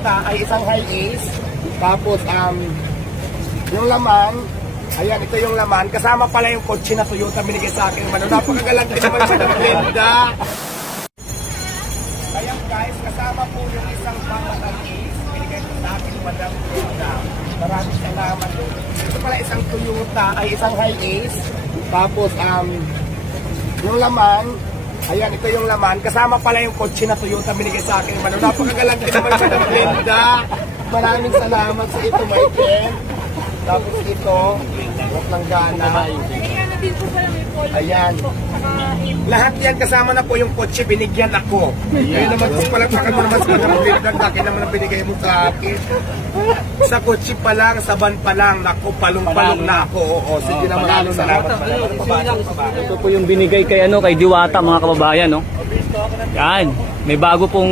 Toyota ay isang high ace. Tapos yung laman, ayan, ito yung laman. Kasama pala yung kotse na Toyota binigay sa akin. Napakagalante naman Madam Glenda. Ayan guys, kasama po yung isang Toyota ace. Binigay ko sa akin Madam Glenda. Maraming salamat. Ito pala isang Toyota ay isang high ace. Tapos yung laman, ayan, ito yung laman. Kasama pala yung kotse na Toyota binigay sa akin. Napakagalante naman Madam Glenda. Maraming salamat sa ito, my friend. Tapos ito, huwag ng gana. Ayan. Lahat yan kasama na po yung kotse, binigyan ako. Ngayon naman po pala, baka mo naman sa Madam Glenda, laki naman ang binigay mo sa akin. Sa kotse pa lang, sa van pa lang, naku, palong-palong na ako. Oo, sige na, maraming salamat. Ito po yung binigay kay kay Diwata, mga kababayan, no? Yan, may bago pong